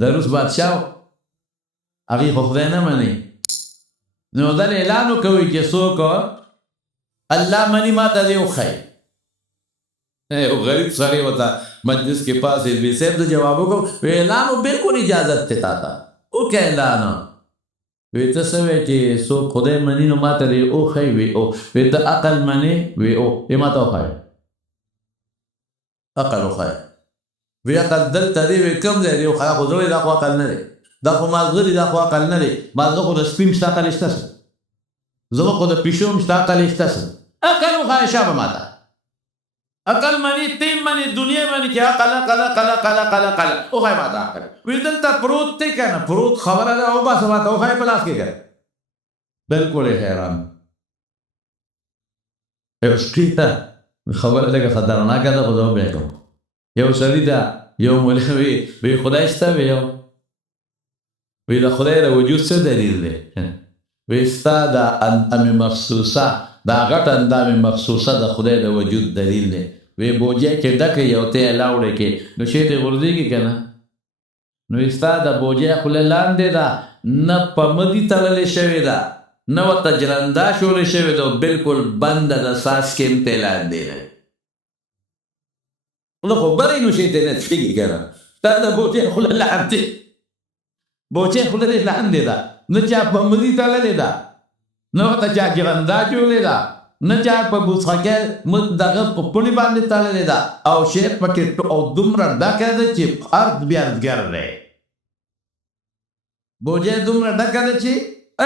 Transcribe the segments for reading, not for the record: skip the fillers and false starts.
د روس بادشاه هغې خو خدای نه مني نو دل اعلان وکوي چې څوک الله مني ما ته دې وښایي یو غریب سړی ورته مجلس کې پاسېد بې صاحب د جواب وکړو اعلان و بالکل اجازت دی تا ته وکړه اعلان وی ته څه وی چې څوک خدای مني نو ما ته دې وښایي وی او وی ته عقل منې وی او یې ما ته وښایه عقل وښایه وی عقل دلته دی وی کوم ځای دی وښایه خو زړی دا خو عقل نه دی دا خو مازغه دا خو عقل نه دی مازغه خو د سپي مشته عقل شته څه زما خو د پیشو مشته عقل شته څه عقل وښایه شابه ما ته عقل مني تیم مني دنیا مني چې عقل عقل عقل عقل عقل عقل وښایه ما ته عقل وی دلته پروت دی که نه پروت خبره ده او باسه ما ته وښایه په لاس کې که بلکل حیران یو سپي ته خبره لږه خطرناکه ده خو زه بیا کوم یو سړي ته یو مولوي وی خدای شته وی یو وی د خدای د وجود څه دلیل دی وی ستا د اندام مخصوصه دا غټ اندام مخصوصه د خدای د وجود دلیل دی وی بوجۍ کې ډکه یو ته یې لاوړې کې نو شی دې غورځېږي که نه نو ستا د بوجۍ خوله لاندې ده نه په مدي تړلې شوې ده نه ورته جرنده شولې شوې ده بلکل بنده د څاڅکې هم ته لاندې ده نو خو بری نو شی ته نه څکېږي که نه ستا د بوجۍ خوله لاندې بوجۍ خوله دې لاندې ده نه چا په مدي تړلې ده نه ورته چا جرنده جوړې ده نه چا په بوسخکۍ دغه په پوڼې باندې تړلې ده او شی پکې او دومره ډکه ده چې ارد بیادګر دی بوجۍ دومره ډکه ده چې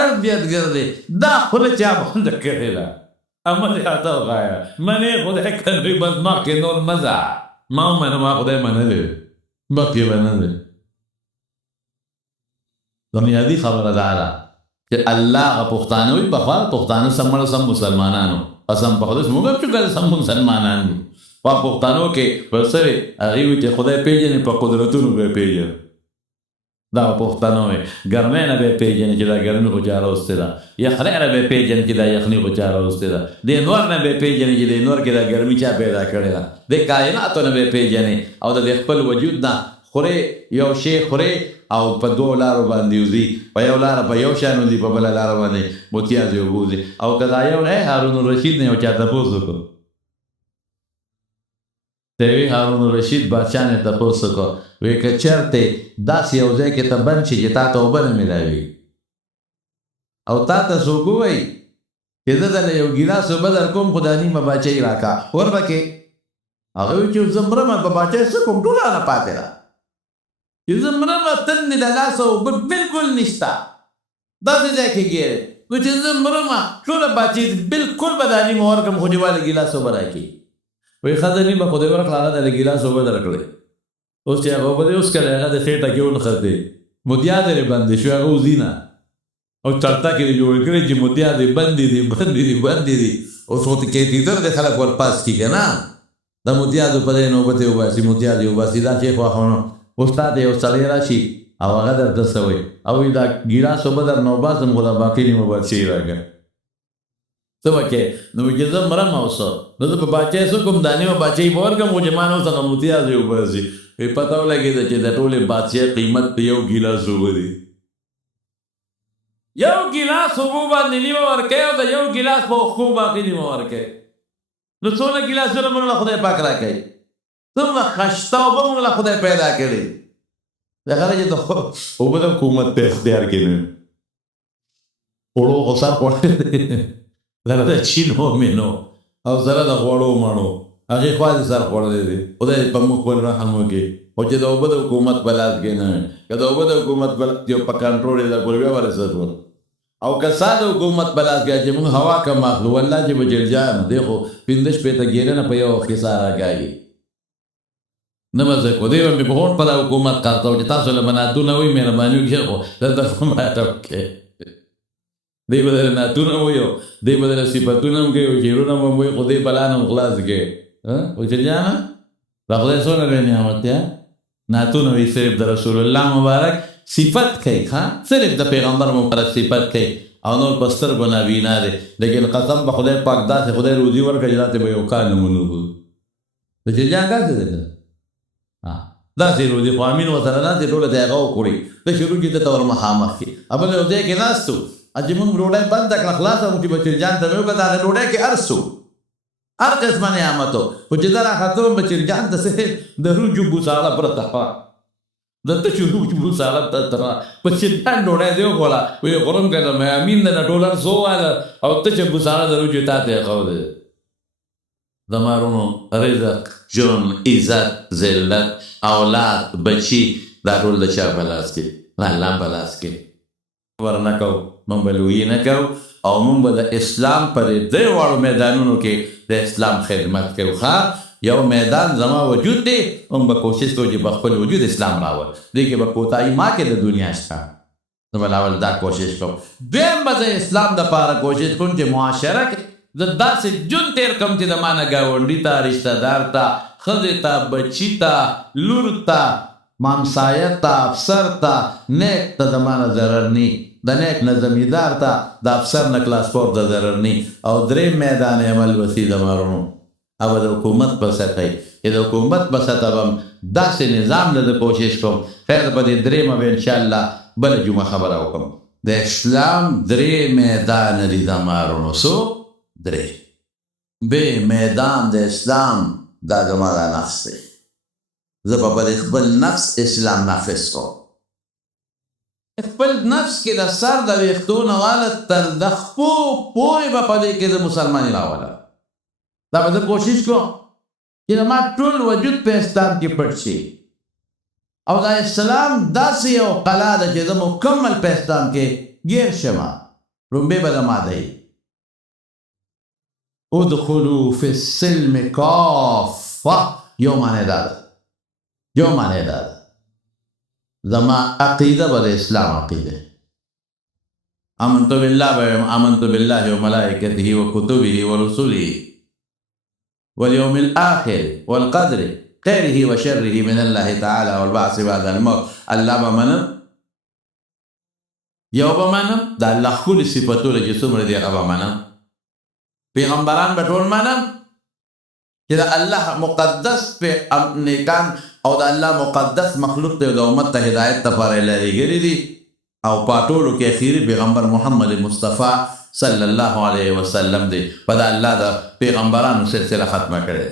ارد بیادګر دی دا خوله چا بنده کړې ده عمل یې راته وښایه منې خدای کوي بس مخکې نور مه ځه ما ومنه ما خدای منلی مخکې به نه دی بنیادي خبره دا ده چې الله هغه پښتانه وي پخوا پښتانه سم مړه سم مسلمانانو قسم په خدای موږ هم چې کله سم مسلمانان یو په پښتانو کې په سرې هغې وي چې خدای پېژني په قدرتونو به یې پېژني دا پښتانه وي ګرمۍ نه به یې پېژني چې دا ګرمي خو چا راوستې ده یخنۍ نه به یې پېژني چې دا یخني خو چا راوستې ده دې نور نه به یې پېژني چې دې نور کې دا ګرمي چا پیدا کړې ده دې کائناتو نه به یې پېژني او د دې خپل وجود نه خورې یو شی خورې او په دوه لارو باندې وځي په یو لاره په یو شان وځي په بله لاره باندې متیازې وبوځي او که دا یو هارون الرشید نه یو چا تپوس وکړو ته وی هارون الرشید بادشاه نه تپوس وکړو وی که چېرته داسې یو ځای کې ته بند شي چې تا ته اوبه نه میلاوي او تا ته څوک ووایي چې زه دله یو ګیلاس اوبه در کوم خو دا نیمه باچۍ راکړه ورپکې هغه وایي چې زه مرمه په باچۍ څه کوم ټوله نه پاتې ده چې زه مرمه تندې د لاسه اوبه بلکل نشته داسې ځای کې ګیرې نو چې زه مرمه ټوله باچۍ بلکل به دا نیمه ورکړم خو چې واله ګیلاس اوبه راکړي وایي ښه ده نیمه خدای ورکړه هغه دله ګیلاس اوبه درکړې اوس چې هغه اوبه دی اوس کله هغه د خېټه کې ونښتې مدیا درې بندې شو هغه وځي نه او چړته کې دې جوړ کړې چې مدیا دې بندې دي بندې دي بندې دي اوس ورته کېتیتر د خلک ورپاس کړي که نه د مدیادو په دی نوبت یې وباسي مدیا دې وباسي دا چې خو استاد یو سړی راشي او هغه درته څه وایي او وایي دا ګیلاس اوبه در نه وباسم خو دا باقي نیمه باچۍ راکړه څه به کې نو وایي چې زه مرم او څه نو زه په باچۍ څه کوم دا نیمه باچۍ به ورکړم خو چې ما نه اوس هغه متیاز یې وباسي وایي پته ولګېده چې د ټولې باچۍ قیمت په یو ګیلاس اوبه دي یو ګیلاس اوبو باندې نیمه ورکوي او د یو ګیلاس په اوښکو باقي نیمه ورکوي نو څونه ګیلاسونه موږ له خدای پاک راکوي څومره خشته اوبه موږ له خدای پیدا کړي دغه چې د اوبه د حکومت په اختیار کې نه خوړو خو سر خوړلی دی زره د چینو مینو او زره د غوړو مڼو هغې خوا دې سر خوړلی دی خدای په موږ خپل رحم وکړي خو چې د اوبه د حکومت په لاس کې نه وي که د اوبه د حکومت په کنټرول یې درکړو بیا به رسد ول او که ستا د حکومت په لاس کې چې موږ هوا کم اخلو والله چې به جلجام دی خو پنځه شپېته ګیرنه په یو وخت کې ساه راکاږي نه به زه کو دی به مې په غونډ په دا حکومت کارته و چې تاسو له به نعتونه وایي مهرباني وکړئ خو دلته خو ماته وکړئ دی به دله نعتونه وایي او دی به دله صفتونه هم کوي او شعرونه به هم وایي خو دی بلا نه هم خلاص کوي خو جلجامه دا خدای څونه لوی نعمت دی نعتونه وایي صرف د رسول الله مبارک صفت کوي ښه صرف د پیغمبر مبارک صفت کوي او نور په سترګو نابینا دی لیکن قسم به خدای پاک داسې خدای روزي ورکړي چې داسې به یو کال نه مونږ د جلجام داسې دی داسې روزي خو امین ورسره ناست دی ټوله د هغه وکړي د شروع کې دته ور مخامخ کړي بل یو ځای کې ناست وو چې موږ ډوډۍ بنده کړه خلاصه مو چې بچرجان ته مې وکړه د هغې ډوډۍ کې هر څه هر قسمه نعمت و خو چې زه راختم بچرجان ته څه د روجو بوساړه پرته وه د تشو روجو بوساړه پرته وه بچرجان ډوډۍ دې وخوړه ویې خورم که نه مې امین د نه ټول هر څه ووایله او تشه بوساړه د روجو تا ته یې ښودې زما وروڼو رزق ژوند عزت ذلت اولاد بچي دا ټول د چا په لاس کې د الله په لاس کې ورنه کوو موږ به لویي نه کوو او موږ به د اسلام په دې دواړو میدانونو کې د اسلام خدمت کوو ښه یو میدان زما وجود دی موږ به کوشش کوو چې په خپل وجود اسلام راول دې کې به کوتاهي ما کې د دنیا شته زه به اول دا کوشش کوم دویم به زه اسلام دپاره کوشش کوم چې معاشره کې زه داسې ژوند تېر کړم چې د ما نه ګاونډي ته رشته دار ته ښځې ته بچي ته لور ته مامسایه ته افسر ته نیک ته د ما نه ضرر نی د نیک نه زمیندار ته د افسر نه کلاسپور ته ضرر نی او دریم میدان عمل وسي د مارونو او د حکومت په سطح د حکومت په سطح به داسې نظام له د کوشش کوم خیر په دې دریمه به انشاءالله بله جمعه خبره وکړم د اسلام درې میدان دي د مارونو څو درې به میدان د اسلام دا زما دا نفس دی زه به په خپل نفس اسلام نافذ کوم خپل نفس کې د سر د ویښتو نه واله تر د خپو پورې به په دې کې د مسلماني راولم دا به زه کوشش کوم چې زما ټول وجود په اسلام کې پټ شي او دا اسلام داسې یو قلا ده چې زه مکمل په اسلام کې ګیر شمه لومبۍ به زما دی ادخلوا فی السلم کافه یو معنی دا ده یو معنی دا ده زما عقیده به د اسلام عقیده آمنت بالله وملائکته وکتبه ورسله واليوم الآخر والقدر خيره وشره من الله تعالى والبعث بعد الموت الله بمنم یو بمنم دا الله ښکلي صفتونه چې څومره دي هغه بمنم پیغمبران به ټول منم چې د الله مقدس نیکان او د الله مقدس مخلوق دی د امت ته هدایت لپاره یې لېږلي دي او په ټولو کې اخري پیغمبر محمد مصطفی صلی الله علیه وسلم دی په د الله د پیغمبرانو سلسله ختمه کړې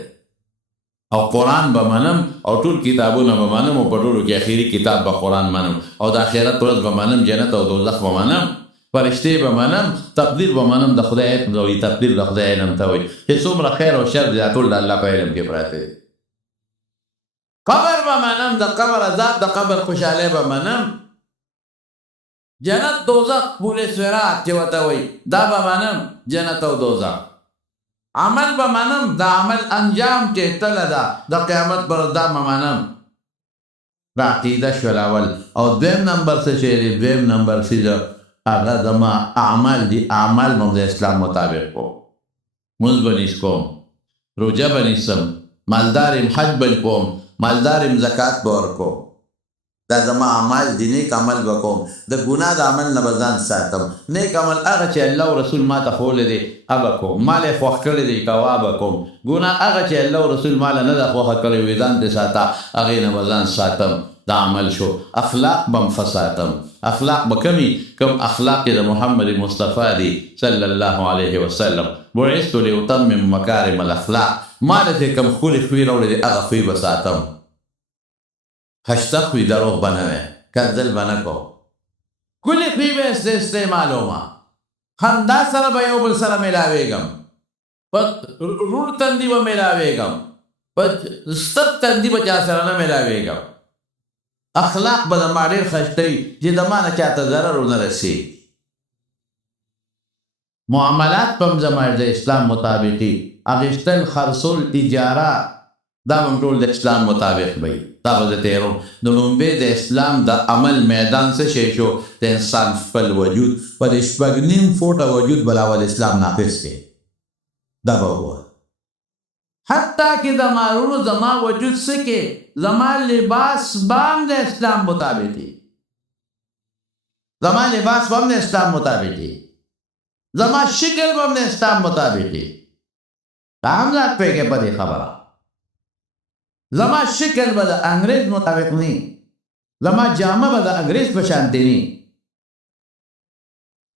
او قرآن به منم او ټول کتابونه به منم او په ټولو کې اخري کتاب به قرآن منم او د آخرت ورځ به منم جنت او دوزخ به منم فرشتې به منم تقدیر به منم د خدای علم وي تقدیر د خدای علم ته وایي چې څومره خیر او شر دی ټول د الله په علم کې پراته دي قبر به منم د قبر عذاب د قبر خوشحالۍ به منم جنت دوزخ پول صراط چې ورته وایي دا به منم جنت او دوزخ عمل به منم د عمل انجام چې تله ده د قیامت پر ورځ دا به منم دا عقیده شول اول او دویم نمبر څه شی دی دویم نمبر څه هغه زما اعمال دي اعمال مو د اسلام مطابق کوم مونځ به نیس کوم روژه به نیسم مالدار یم حج به کوم مالدار یم زکات به ورکوم دا زما اعمال دي نیک عمل به کوم د ګناه د عمل نه به ځان ساتم نیک عمل هغه چې الله او رسول ما ته ښوولی دی هغه کوم ما له یې خوښ کړی دی کوه به کوم ګناه هغه چې الله او رسول ما له نه ده خوښه کړې وي ځان دې ساته هغې نه به ځان ساتم دا عمل شو اخلاق به م فساتم اخلاق به کم اخلاق د محمد مصطفی دی صلی الله علیه وسلم بعثت لأتمم مکارم الاخلاق ما له کم ښکلې خوی راوړې دی هغه خوی به ساتم خشته خوی دروغ به نه وی کذل به نه کوم ښکلې خوی به استعمالومه خندا سره به یو بل سره میلاویږم په روڼ تندي به میلاویږم په ست تندي به چا سره نه میلاویږم اخلاق به د ما ډېر ښایسته وي چې د ما نه چاته ضرر ونه رسي معاملات به هم زما د اسلام مطابقي اخیستل خرڅول تجاره دا به هم ټول د اسلام مطابق وي دا به زه تېروم د لومبۍ د اسلام د عمل میدان څه شی شو د انسان خپل وجود په د 6.5 فوټه وجود به اول اسلام نافظ کړي دا به ووایه حتی که د مارونو زما وجود څه کې زما لباس بام د اسلام مطابق دی زما لباس بام د اسلام مطابق دی زما شکل بام د اسلام مطابق دی دا هم ذات پوهېږې په دې خبره زما شکل به د انګریز مطابق نه، زما جامه به د انګریز په شانتې نه،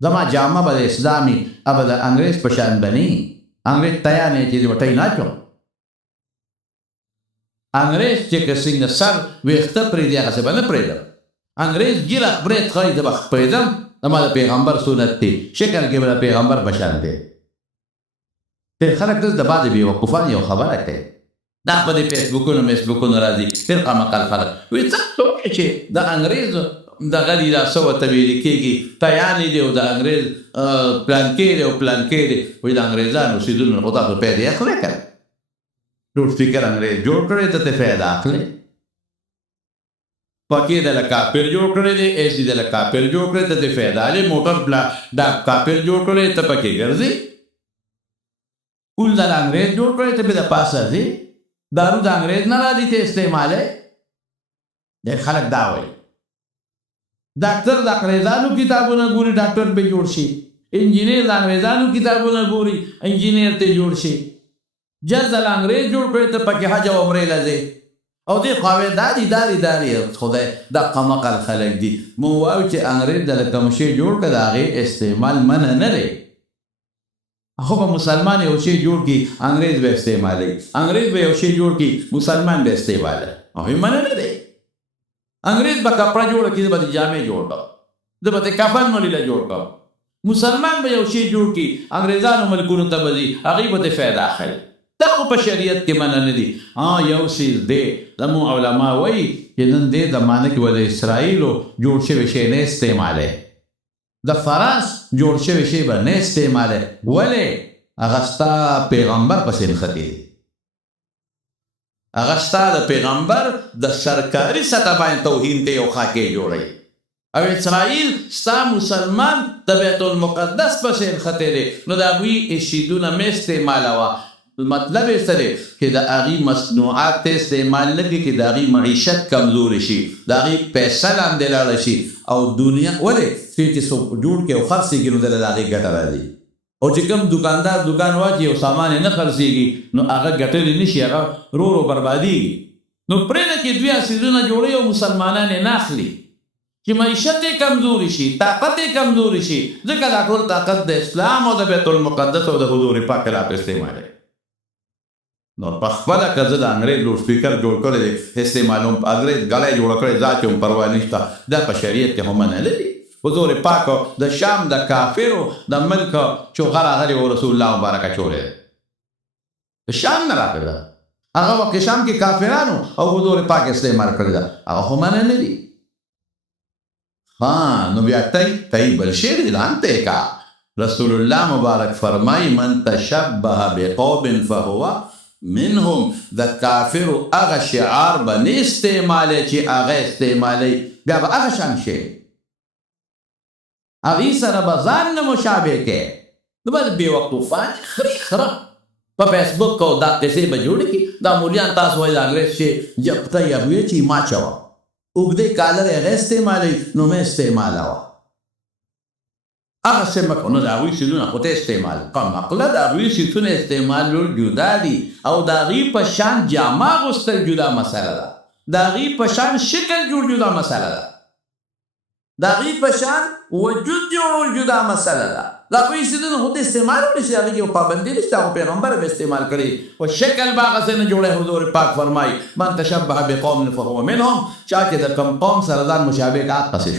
زما جامه به د اسلامي او به د انګریز په شان به نه. انګریز تیار نه چې د وټۍ ناچو، انګریز چې که څنګه سر ویښته پرېږدي هغسې به نه پرېږدم. انګریز ږیره برید ښایي زه به پرېږدم، زما د پیغمبر سنت دی، شکل کې به د پیغمبر په شان دی. ډېر خلک دلته د بعضې بېوقوفان یو خبره کوي، دا په دې فیسبوکونو میسبوکونو راځي فرقه مقل خلک وایي څه څوک چې د انګریز دغه دي دا څه ورته ویلې کېږي تیانې دی او د انګریز پلانکې دی او پلانکې دی، وایي د انګریزانو اوسېدونکو خو تاسو پیدا اخلئ که ډوډ سپیکر انګریز جوړ کړی ته ترې فایده اخلئ، پکې دله کاپر جوړ کړی دی، ایس ډي دله کاپر جوړ کړی ته ترې فایده اخلې، موټر دا کاپر جوړ کړی ته پکې ګرځې، پول دله انګریز جوړ کړی ته پې د پاسه ځې، دارو د انګریز نه راځي ته استعمالوي. ډېر خلک دا وایي ډاکټر د انګریزانو کتابونه ګوري ډاکټر پې جوړ شي، انجینر د انګریزانو کتابونه ګوري انجینر ته جوړ شي، جز د انګریز جوړ کړی ته پکې حج او عمرې له ځې او دې خواوې داري خدای دا قمقل خلک دي. مونږ وایو چې انګریز دله کوم شی جوړ کړه د هغې استعمال منع نه دی، خو به مسلمان یو شی جوړ کړي انګریز به استعمالوي، انګریز به یو شی جوړ کړي مسلمان به استعمالوي، هغوی منع نه دی. انګریز به کپړه جوړه کړي، زه به جامې جوړ کړم، زه به کفن ملیله جوړ کړم، مسلمان به یو شی جوړ کړي انګریزانو ملکونو ته به ځي هغوی به ترې فایده اخلي. دا خو په شریعت کې منع نه دي. یو څیز دی زموږ علما وایي چې نن دې زمانه کې به د اسرائیلو جوړ شوی شی نه استعمالوي، د فرانس جوړ شوی شی به نه استعمالوي. ولې؟ هغه ستا پیغمبر پسې نښتې دي، هغه ستا د پیغمبر د سرکاري سطح باندې توهین ته یو خاکې جوړوي، او اسرائیل ستا مسلمان د بیت المقدس پسې نښتې دی، نو د هغوی ایشیدونه مې استعمالوه. مطلب یې څه دی چې د هغې مصنوعات ته استعمال نه کړي چې د هغې معیشت کمزورې شي، د هغې پیسه لاندې لاړه شي، او دنیا ولې چې څوک جوړ کړي او خرڅېږي نو دله د هغې ګټه راځي، او چې کوم دکاندار دکان واچي او سامان یې نه خرڅېږي نو هغه ګټلی نه شي، هغه ورو بربادېږي. نو پرېږده چې دوی څیزونه جوړوي او مسلمانان یې نه اخلي چې معیشت یې کمزوري شي، طاقت یې کمزوري شي، ځکه دا ټول طاقت د اسلام او د بیت المقدس او د حضور پاک خلاف استعمالوي. نو په خپله که زه د انګریز لوډ سپیکر جوړ کړی دی استعمالوم، انګریز ګلی جوړه کړې ذات یې هم پروا نشته، دا په شریعت کې هم منع نه دي. حضور پاک د شام د کافرو د ملک چوغه راغلی و رسول الله مبارکه چولی دی، د شام نه راغلی ده، هغه وخت شام کې کافرانو او حضور پاک استعمال کړی ده، هغه خو منع نه دي. نو بیا تی بل شعر اعلان ته کا رسول الله مبارک فرمای من تشبه بقوم فهو منهم، د کافرو هغه شعار به نه استعمالی چې هغه استعمالی بیا به هغه شان شي، هغې سره به ځان نه مشابه کې. نو به بېوقوفان خري خره په فیسبوک او دا قصې به جوړې کړي، دا مولیان تاسو وایي د انګریز چې جبته یې چې ما چوه اوږدې کالر هغه استعمالوي نو مې استعمالوه، هغه څه مه کوه. نو د هغوی څیزونه خو ته استعمال کم عقله، د هغوی څیزونه استعمالول جدا دي، او د هغوی په شان جامه اغوستل جدا مسله ده، د هغوی په شان شکل جوړ جدا مسله ده، د هغوی په شان وجود جوړول جدا مسله ده. د هغوی څیزونه خو ته استعمالولی شي، هغې کې یو پابندي نشته، هغو پیغمبر به استعمال کړي، خو شکل به هغسې نه جوړی. حضور پاک فرمایي من تشبه بقوم فهو منهم، چا چې د کوم قوم سره ځان مشابه که هغه پسې